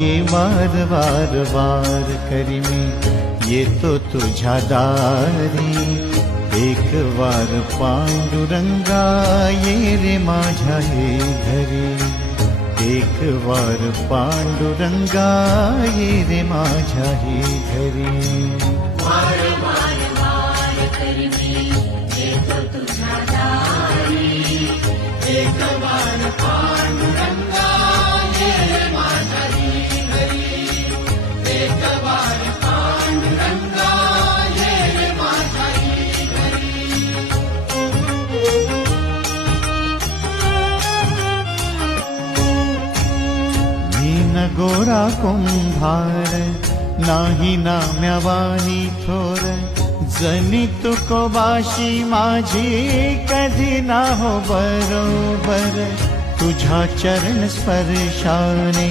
वार वार वार करी मी येतो तुझ्या दारी, एक वार पांडुरंगा ये रे माझ्या हे घरी, एक वार पांडुरंगा ये रे माझ्या हे घरी। वार वार वार करी मी येतो तुझ्या दारी, एक वार पांडुरंगा ये रे माझ्या ही घरी, एक वार पांडुरंगा ये रे माझ्या ही घरी। मी न गोरा कुंभार नाही नाम्यावानी थोर, जनी तुकोबाशी माझी कधी ना हो बरोबर, तुझ्या चरण स्पर्शाने